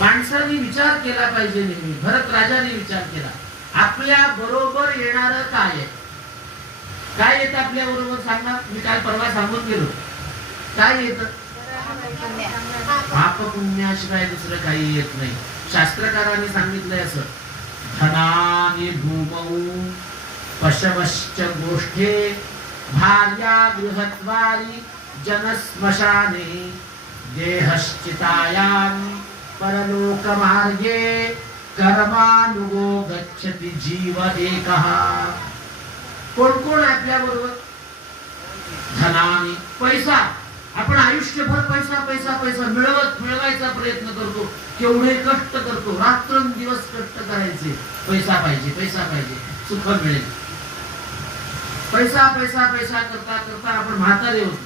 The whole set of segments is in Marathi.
माणसाने विचार केला पाहिजे नेहमी. भरत राजाने विचार केला, आपल्या बरोबर येणार काय आहे? काय येतं आपल्या बरोबर सांगा. मी काल परवा सांगून गेलो. काय येतं? पाप पुण्याशिवाय दुसरं काही येत नाही. शास्त्रकारांनी सांगितलंय असं, धनानि भूमौ पशवश्च गोष्ठे भार्या गृहत्वारी जनस्मशाने देहश्चितायां परलोकमार्गे कर्मानुगो गच्छति जीव एकः. कोण कोण आपल्या बरोबर? धनानी, पैसा. आपण आयुष्यभर पैसा पैसा पैसा मिळवायचा प्रयत्न करतो, केवढे कष्ट करतो, रात्रंदिवस कष्ट करायचे. पैसा पाहिजे, पैसा पाहिजे, सुख मिळेल. पैसा पैसा पैसा करता करता आपण म्हातारे होतो.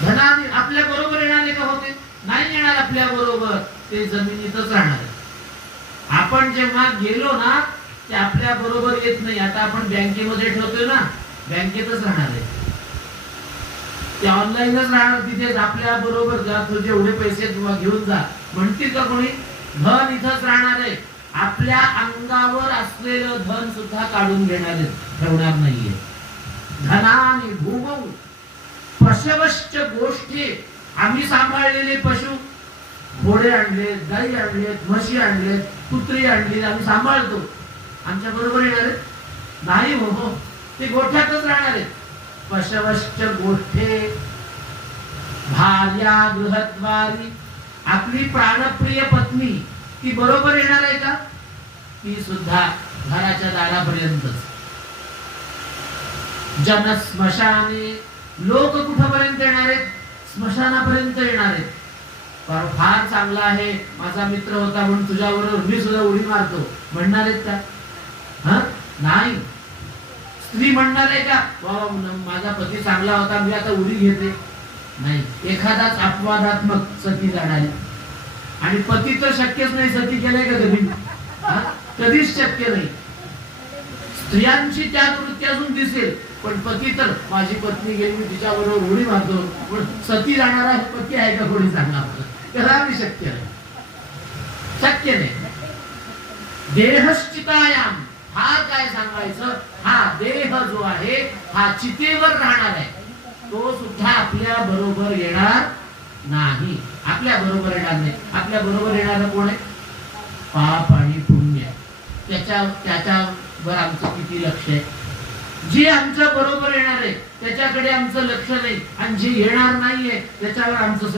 धनाने आपल्या बरोबर येणारे का होते? नाही येणार आपल्या बरोबर. ते जमिनीतच राहणार. आपण जेव्हा गेलो ना, ते आपल्या बरोबर येत नाही. आता आपण बँकेमध्ये ठेवतोय ना, बँकेतच राहणार आहे. ते ऑनलाईनच राहणार. तिथेच आपल्या बरोबर जा, तुझे एवढे पैसे घेऊन जा म्हणतील का कोणी? धन इथंच राहणार आहे. आपल्या अंगावर असलेलं धन सुद्धा काढून घेणार, ठेवणार नाहीये. धनानि भूमौ पशवश्च गोष्ठी. आम्ही सांभाळलेले पशु, घोडे आणले, गाई आणले, म्हशी आणले, कुत्री आणली, आम्ही सांभाळतो. आमच्या बरोबर येणार आहे? नाही हो, ते गोठ्यातच राहणार आहेत. पशवश्च गोष्ठे भार्या गृहद्वारी. आपली प्राणप्रिय पत्नी, ती बरोबर येणार आहे का? ती सुद्धा घराच्या दारापर्यंतच. जन स्मशाने. लोक कुठपर्यंत येणार आहेत? स्मशानापर्यंत येणार आहेत. फार चांगला आहे, माझा मित्र होता म्हणून तुझ्याबरोबर मी सुद्धा उडी मारतो म्हणणार आहेत का? नाही. स्त्री म्हणणार आहे का, माझा पती चांगला होता, मी आता उडी घेते? नाही. एखादाच अपवादात्मक सती जाणार. आणि पती तर शक्यच नाही. सती केलंय का कधी? कधीच शक्य नाही. स्त्रियांची त्या कृती अजून दिसेल, पण पती तर, माझी पत्नी गेली, मी तिच्या बरोबर उडी मारतो, पण सती जाणारा पती आहे का कोणी सांगा? त्याला शक्य नाही, शक्य नाही. देहश्चितायाम. हा काय सांगायचं? हा देह जो आहे हा चितेवर राहणार आहे. तो सुद्धा आपल्या बरोबर येणार नाही. आपल्या बरोबर येणार नाही. आपल्या बरोबर येणार कोण आहे? पाप आणि पुण्य. त्याच्यावर आमचं किती लक्ष आहे? जे आमच्या बरोबर येणार आहे त्याच्याकडे आमचं लक्ष नाही, आणि जे येणार नाहीये त्याच्यावर आमचं